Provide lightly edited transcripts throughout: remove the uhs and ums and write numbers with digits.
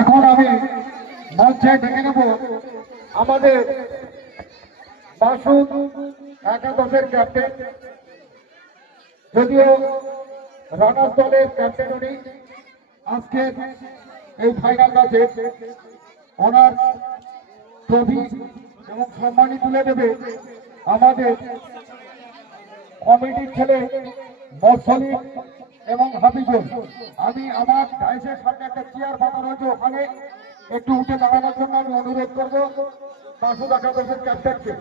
এখন আমি মঞ্চে ডেকে নেব আমাদের মাসুদ একাদশের ক্যাপ্টেন, যদিও রানার দলের ক্যাপ্টেন উনি। আজকে এই ফাইনাল ম্যাচে ওনার ট্রফি এবং সম্মানী তুলে দেবে আমাদের কমিটির ছেলে মরসলি এবং হাফিজুল। আমি আমার ডাইসের সামনে একটা চেয়ার পাতা রয়েছে, ওখানে একটু উঠে দাঁড়ানোর জন্য আমি অনুরোধ করবো মাসুদ একাদশের ক্যাপ্টেনকে।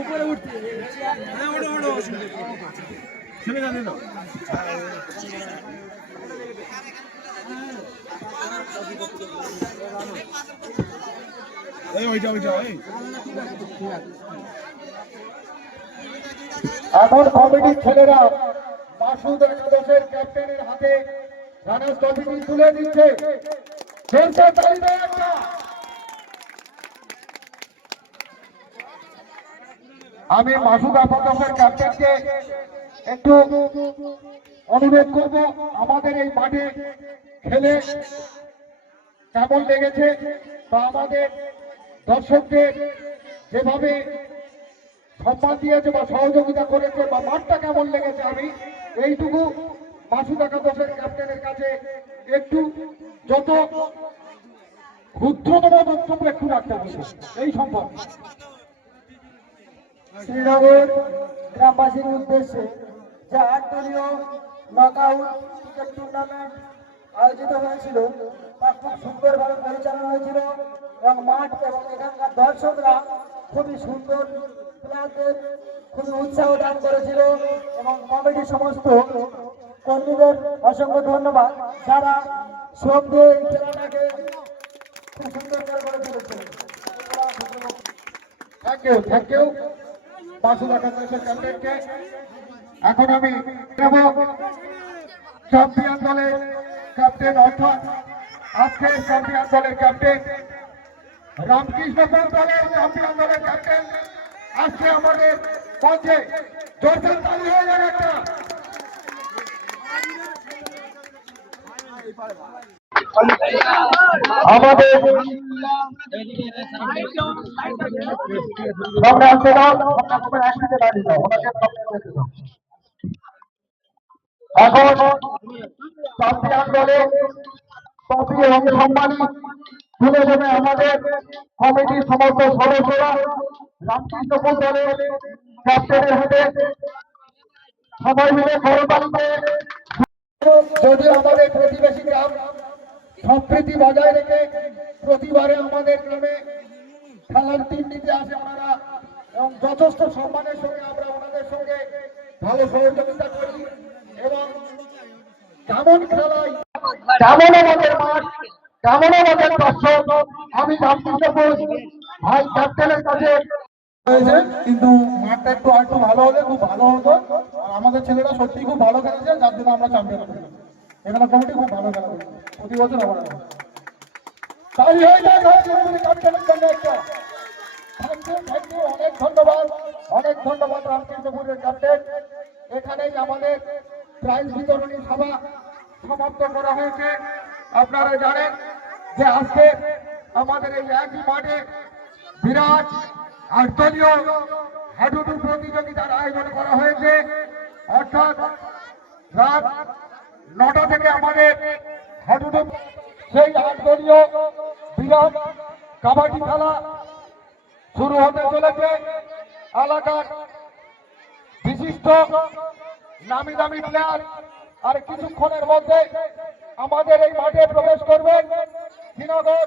উপরে উঠতে এখন কমিটির ছেলেরা মাসুদ একাদশের ক্যাপ্টেনের হাতে রানার্স ট্রফিটি তুলে দিচ্ছে। আমি মাসুদ একাদশের ক্যাপ্টেনকে একটু অনুরোধ করব, আমাদের এই মাঠে খেলে কেমন লেগেছে বা আমাদের দর্শকদের যেভাবে সম্মান দিয়েছে বা সহযোগিতা করেছে বা মাঠটা কেমন লেগেছে, আমি এইটুকু মাসুদ একাদশের ক্যাপ্টেনের কাছে একটু যত ক্ষুদ্রতম বক্তব্য একটু রাখতে হবে এই সম্পর্কে। শ্রীনগর গ্রামবাসীর উদ্দেশ্যে যে ৮ দলীয় নকআউট ক্রিকেট টুর্নামেন্ট আয়োজিত হয়েছিল তা খুব সুন্দরভাবে পরিচালনা হয়েছিল এবং মাঠ এবং এখানকার দর্শকরা খুবই সুন্দর প্লেয়ারদের খুবই উৎসাহ দান করেছিল এবং কমিটির সমস্ত কর্মীদের অসংখ্য ধন্যবাদ যারা শ্রম দিয়ে এই খেলাটাকে খুব সুন্দর করে তুলেছিল। থ্যাংক ইউ মাসুদ একাদশের ক্যাপ্টেনকে। এখন আমি চ্যাম্পিয়ন দলের ক্যাপ্টেন অর্থাৎ আজকের চ্যাম্পিয়ন দলের ক্যাপ্টেন রামকৃষ্ণপুর দলের চ্যাম্পিয়ন দলের ক্যাপ্টেন আজকে আমাদের মঞ্চে জোরদার তালি হয়ে যাবে একটা। আমাদের এখন চ্যাম্পিয়ন দলে ট্রফি এবং সম্মানী তুলে দেবে আমাদের কমিটির সমস্ত সদস্যরা রামকৃষ্ণপুর দলের ক্যাপ্টেনের হাতে। সবাই মিলে করতালিতে। যদিও আমাদের প্রতিবেশী গ্রাম সম্প্রীতি বজায় রেখে প্রতিবারে আমাদের গ্রামে খেলার টিম নিতে আসে ওনারা এবং যথেষ্ট সম্মানের সঙ্গে আমরা ওনাদের সঙ্গে ভালো সহযোগিতা করি এবং কেমন খেলায় কেমন আমাদের মাঠ কেমন আমাদের দর্শক আমি রামকৃষ্ণপুর ভাই ক্যাপ্টেনের কাছে হয়েছে, কিন্তু মাঠটা একটু ভালো হলে খুব ভালো হতো। আমাদের ছেলেরা সত্যি খুব ভালো খেলেছে, যার জন্য আমরা চ্যাম্পিয়ন হয়েছি। এখানে কমিটি খুব ভালো খেলা করেছে প্রতি বছর। আমরা তাই ক্যাপ্টেনের জন্য একটা থ্যাংক ইউ অনেক ধন্যবাদ রামকৃষ্ণপুরের ক্যাপ্টেন। এখানেই আমাদের প্রাইজ বিতরণী সভা সমাপ্ত করা হয়েছে। আপনারা জানেন যে আজকে আমাদের এই একই মাঠে বিরাট ৮ দলীয় হাডুডু প্রতিযোগিতার আয়োজন করা হয়েছে, অর্থাৎ রাত ৯টা থেকে আমাদের হাডুডু সেই ৮ দলীয় বিরাট কাবাডি খেলা শুরু হতে চলেছে। এলাকার বিশিষ্ট নামি দামি প্লেয়ার আর কিছুক্ষণের মধ্যে আমাদের এই মাঠে প্রবেশ করবেন। শ্রীনগর